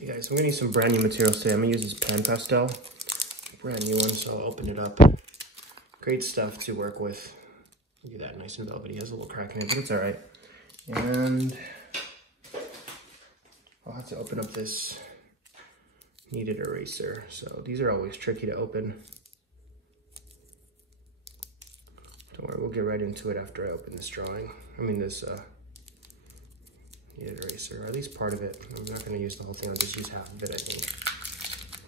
Hey guys, so I'm gonna use some brand new materials today. I'm gonna use this pan pastel, brand new one, so I'll open it up. Great stuff to work with. Look at that, nice and velvety. It has a little crack in it, but it's all right. And I'll have to open up this Kneaded eraser. So these are always tricky to open. Don't worry, we'll get right into it after I open this drawing. I mean this Kneaded eraser, or at least part of it. I'm not going to use the whole thing, I'll just use half of it, I think.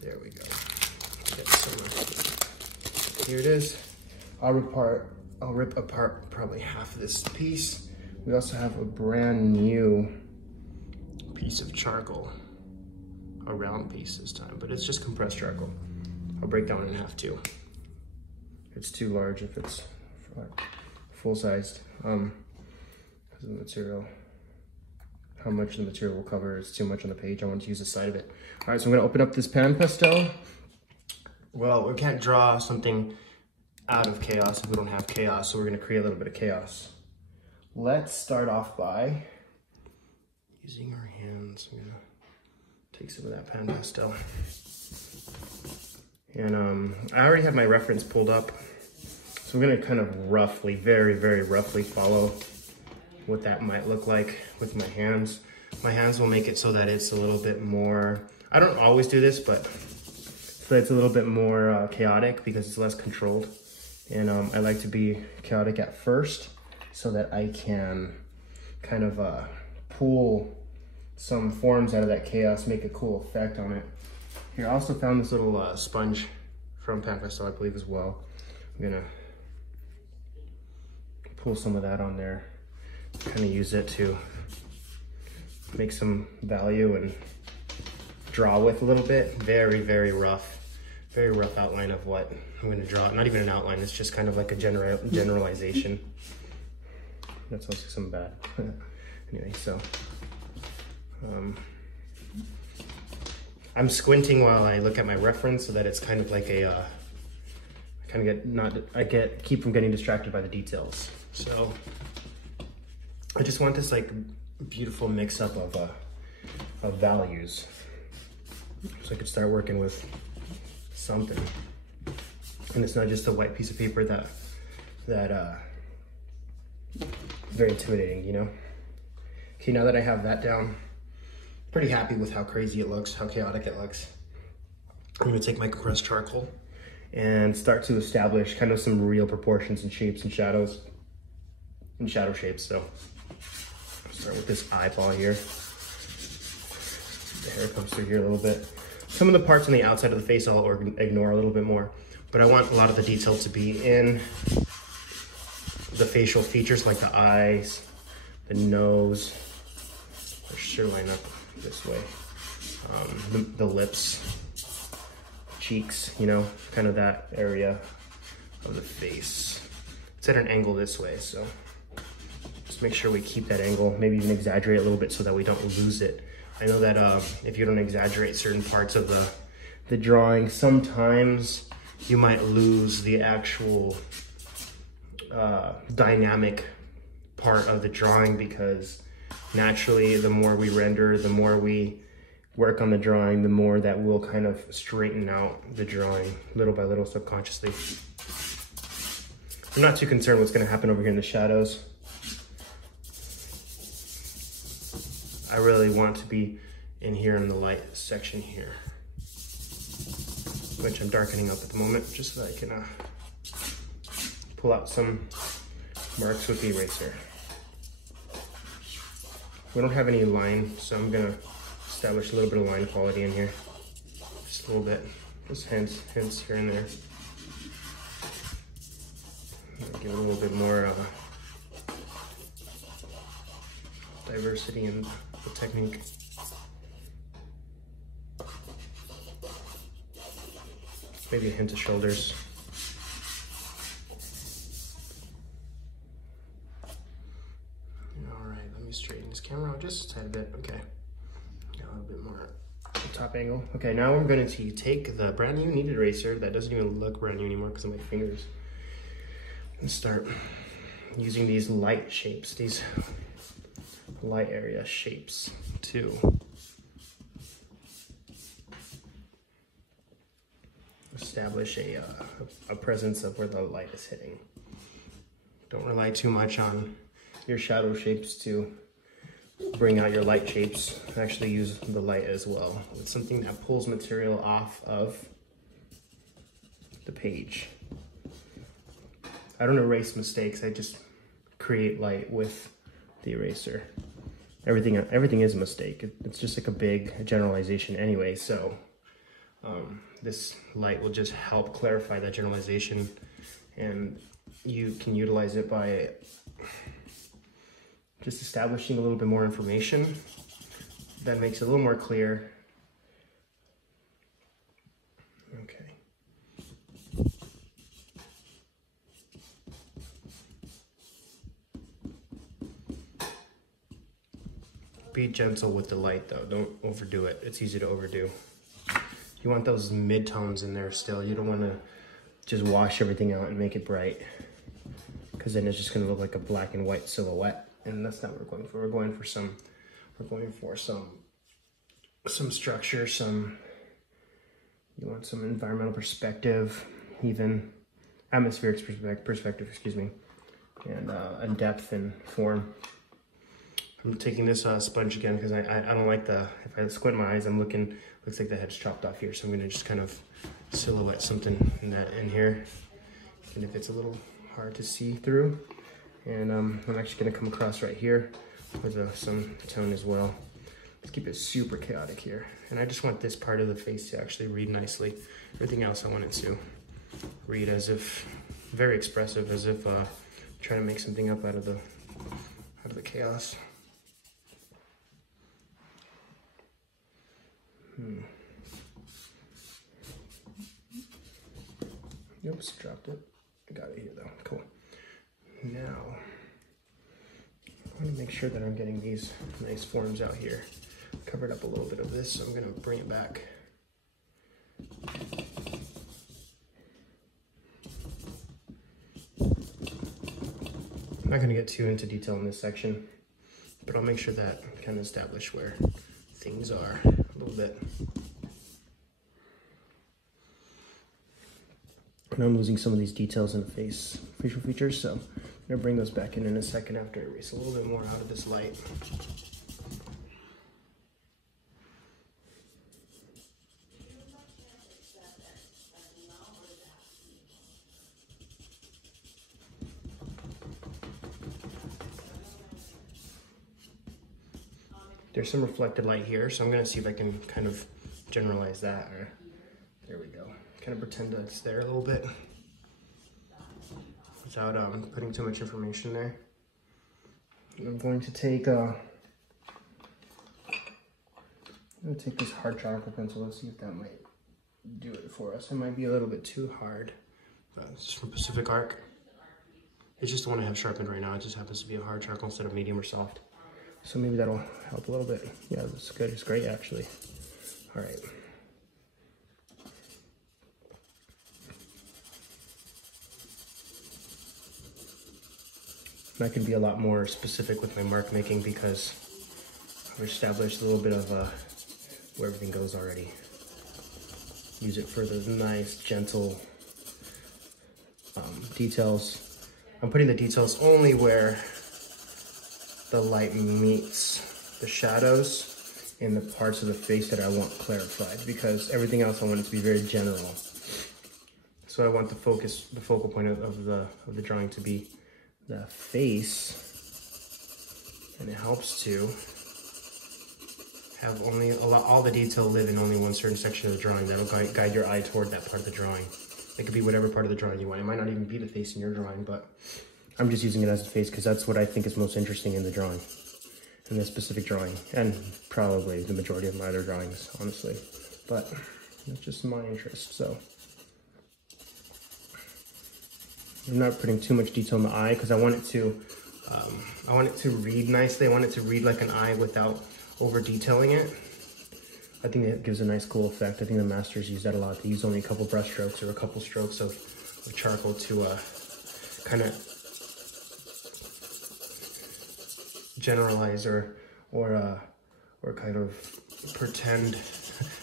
There we go. Get some. Here it is. I'll rip apart probably half of this piece. We also have a brand new piece of charcoal. A round piece this time, but it's just compressed charcoal. I'll break that one in half too. It's too large if it's full-sized. Because of the material. How much the material will cover is too much on the page. I want to use the side of it. All right, so I'm gonna open up this pan pastel. Well, we can't draw something out of chaos if we don't have chaos, so we're gonna create a little bit of chaos. Let's start off by using our hands. I'm gonna take some of that pan pastel. And I already have my reference pulled up. So I'm gonna kind of roughly, very, very roughly follow what that might look like with my hands. My hands will make it so that it's a little bit more, I don't always do this, but so it's a little bit more chaotic because it's less controlled. And I like to be chaotic at first so that I can kind of pull some forms out of that chaos, make a cool effect on it. Here, I also found this little sponge from Pan Pastel, I believe, as well. I'm gonna pull some of that on there. Kind of use it to make some value and draw with a little bit. Very, very rough outline of what I'm going to draw. Not even an outline, it's just kind of like a generalization. That's also some bad. Anyway, so I'm squinting while I look at my reference so that it's kind of like a keep from getting distracted by the details. So I just want this like beautiful mix up of values. So I could start working with something. And it's not just a white piece of paper that very intimidating, you know? Okay, now that I have that down, pretty happy with how crazy it looks, how chaotic it looks. I'm gonna take my compressed charcoal and start to establish kind of some real proportions and shapes and shadows and shadow shapes. So start with this eyeball here. The hair comes through here a little bit. Some of the parts on the outside of the face I'll ignore a little bit more, but I want a lot of the detail to be in the facial features like the eyes, the nose. I should line up this way. The lips, cheeks, you know, kind of that area of the face. It's at an angle this way, so just make sure we keep that angle, maybe even exaggerate a little bit so that we don't lose it. I know that if you don't exaggerate certain parts of the drawing, sometimes you might lose the actual dynamic part of the drawing, because naturally the more we render, the more we work on the drawing, the more that will kind of straighten out the drawing little by little subconsciously. I'm not too concerned what's going to happen over here in the shadows. I really want to be in here in the light section here, which I'm darkening up at the moment just so that I can pull out some marks with the eraser. We don't have any line, so I'm gonna establish a little bit of line quality in here. Just a little bit, just hints here and there. Give it a little bit more diversity in the technique. Maybe a hint of shoulders. All right, let me straighten this camera out just a tad bit. Okay, got a little bit more top angle. Okay, now I'm going to take the brand new Kneaded eraser that doesn't even look brand new anymore because of my fingers, and start using these light shapes, these light area shapes to establish a presence of where the light is hitting. Don't rely too much on your shadow shapes to bring out your light shapes. Actually use the light as well. It's something that pulls material off of the page. I don't erase mistakes, I just create light with the eraser. Everything is a mistake. It's just like a big generalization anyway, so this light will just help clarify that generalization, and you can utilize it by just establishing a little bit more information that makes it a little more clear. Okay. Be gentle with the light though, don't overdo it. It's easy to overdo. You want those mid-tones in there still. You don't want to just wash everything out and make it bright, because then it's just going to look like a black and white silhouette, and that's not what we're going for. We're going for some structure, you want some environmental perspective, even atmospheric perspective, excuse me, and depth and form. I'm taking this sponge again because I don't like if I squint my eyes, looks like the head's chopped off here. So I'm gonna just kind of silhouette something in here. And if it's a little hard to see through. And I'm actually gonna come across right here with some tone as well. Let's keep it super chaotic here. And I just want this part of the face to actually read nicely. Everything else I want it to read as if, very expressive, as if trying to make something up out of the chaos. Oops, dropped it. I got it here though. Cool. Now, I want to make sure that I'm getting these nice forms out here. Covered up a little bit of this, so I'm going to bring it back. I'm not going to get too into detail in this section, but I'll make sure that I kind of establish where things are a little bit. And I'm losing some of these details in the facial features, so I'm gonna bring those back in a second after I erase a little bit more out of this light. There's some reflected light here, so I'm gonna see if I can kind of generalize that. There we go. Kind of pretend that it's there a little bit without putting too much information there. I'm going to take this hard chocolate pencil. Let's see if that might do it for us. It might be a little bit too hard. It's from Pacific Arc. It's just the one I have sharpened right now. It just happens to be a hard charcoal instead of medium or soft. So maybe that'll help a little bit. Yeah, that's good. It's great actually. All right. I can be a lot more specific with my mark making because I've established a little bit of where everything goes already. Use it for the nice, gentle details. I'm putting the details only where the light meets the shadows in the parts of the face that I want clarified, because everything else I want it to be very general. So I want the focal point of the drawing to be the face, and it helps to have all the detail live in only one certain section of the drawing. That'll guide your eye toward that part of the drawing. It could be whatever part of the drawing you want. It might not even be the face in your drawing, but I'm just using it as a face because that's what I think is most interesting in the drawing, in this specific drawing, and probably the majority of my other drawings, honestly. But it's just my interest, so. I'm not putting too much detail in the eye because I want it to read nicely. I want it to read like an eye without over detailing it. I think it gives a nice cool effect. I think the masters use that a lot. They use only a couple brush strokes or a couple strokes of charcoal to kind of generalize or kind of pretend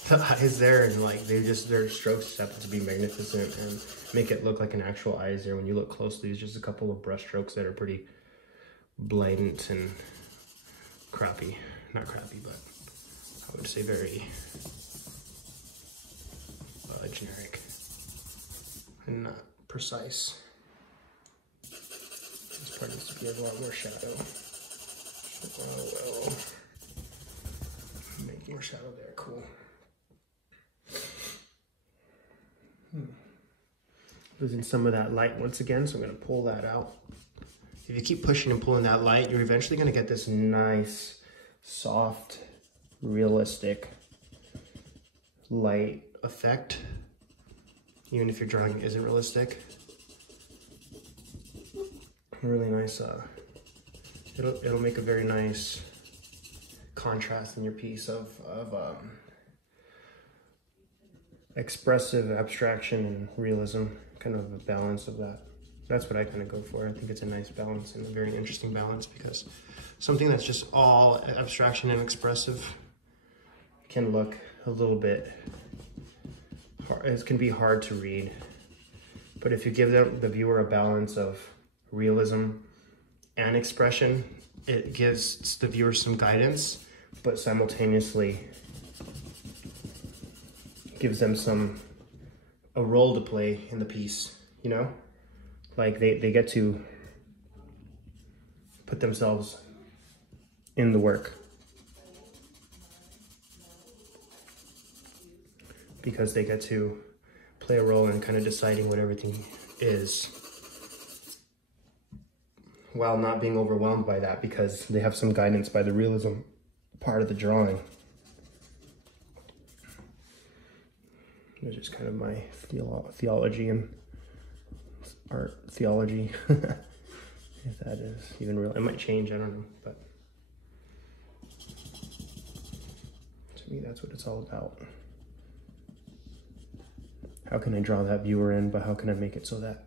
the eyes there, and like their strokes just happen to be magnificent and make it look like an actual eyes there when you look closely. It's just a couple of brush strokes that are pretty blatant and crappy. Not crappy, but I would say very generic and not precise. This part needs to be a lot more shadow. Oh well. Make more shadow there, cool. Losing some of that light once again, so I'm gonna pull that out. If you keep pushing and pulling that light, you're eventually gonna get this nice, soft, realistic light effect, even if your drawing isn't realistic. Really nice, it'll make a very nice contrast in your piece of expressive abstraction and realism, kind of a balance of that. That's what I kind of go for. I think it's a nice balance and a very interesting balance, because something that's just all abstraction and expressive can look a little bit hard. It can be hard to read. But if you give the viewer a balance of realism and expression, it gives the viewer some guidance, but simultaneously gives them a role to play in the piece, you know? Like they get to put themselves in the work, because they get to play a role in kind of deciding what everything is, while not being overwhelmed by that, because they have some guidance by the realism part of the drawing. It's just kind of my theology and art theology, if that is even real. It might change, I don't know, but to me that's what it's all about. How can I draw that viewer in, but how can I make it so that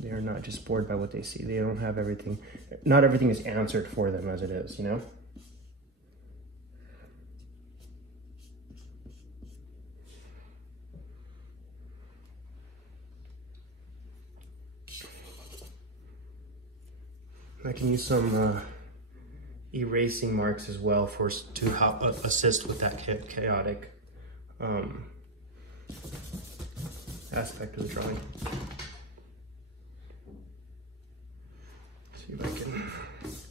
they are not just bored by what they see? They don't have everything, not everything is answered for them as it is, you know? I can use some erasing marks as well to help assist with that chaotic aspect of the drawing. See if I can,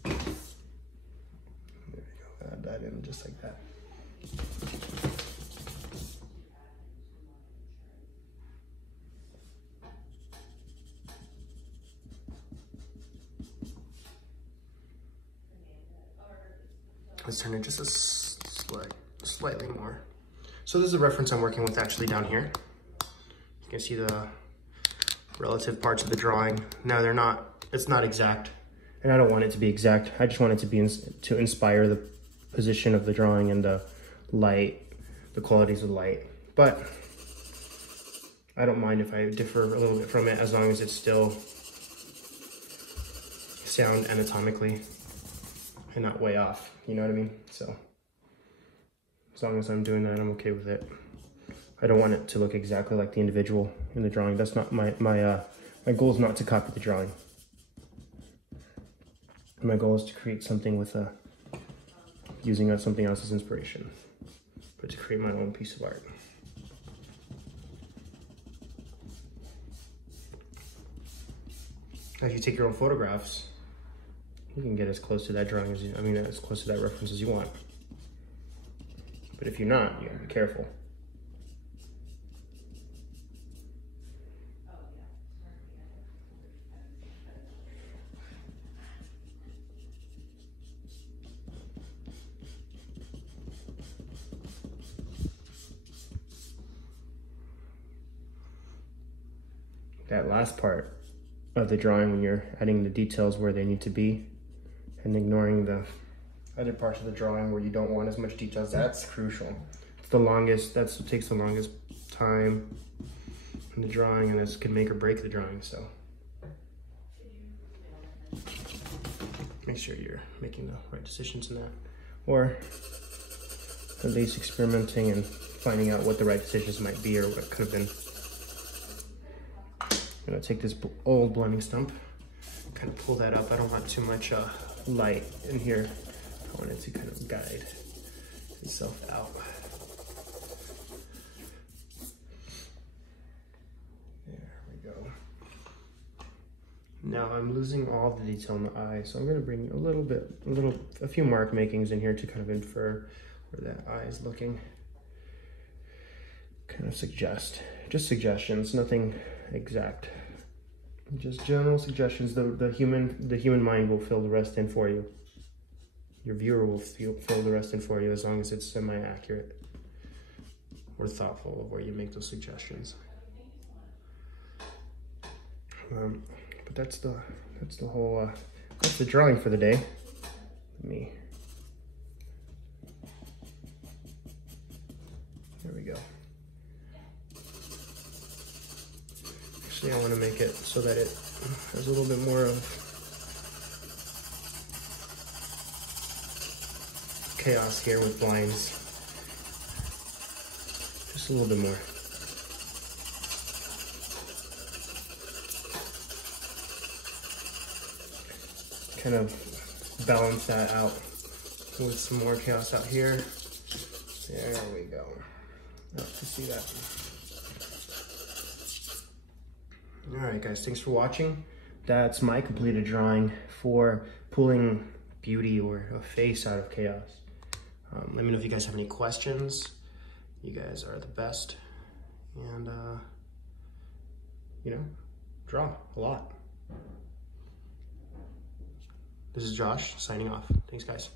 there we go, add that in just like that. Let's turn it just slightly more. So this is a reference I'm working with actually down here. You can see the relative parts of the drawing. Now it's not exact, and I don't want it to be exact. I just want it to be to inspire the position of the drawing and the light, the qualities of light. But I don't mind if I differ a little bit from it, as long as it's still sound anatomically and not way off, you know what I mean? So as long as I'm doing that, I'm okay with it. I don't want it to look exactly like the individual in the drawing. That's not my goal is not to copy the drawing. My goal is to create something with using something else as inspiration, but to create my own piece of art. If you take your own photographs, you can get as close to that drawing as as close to that reference as you want. But if you're not, you gotta be careful. That last part of the drawing, when you're adding the details where they need to be and ignoring the other parts of the drawing where you don't want as much details, that's crucial. It's the longest, that's what takes the longest time in the drawing, and this can make or break the drawing. So make sure you're making the right decisions in that. Or at least experimenting and finding out what the right decisions might be or what could have been. I'm gonna take this old blending stump, kind of pull that up. I don't want too much light in here. I want it to kind of guide itself out. There we go. Now I'm losing all the detail in the eye, so I'm gonna bring a few mark makings in here to kind of infer where that eye is looking. Kind of just suggestions, nothing exact. Just general suggestions. The human mind will fill the rest in for you. Your viewer will fill the rest in for you as long as it's semi-accurate or thoughtful of where you make those suggestions. But that's the whole that's the drawing for the day. There we go. Actually, I want to make it so that it has a little bit more of chaos here with blinds. Just a little bit more. Kind of balance that out with some more chaos out here. There we go. Love to see that. All right, guys, thanks for watching. That's my completed drawing for pulling beauty or a face out of chaos. Let me know if you guys have any questions. You guys are the best. And, you know, draw a lot. This is Josh signing off. Thanks, guys.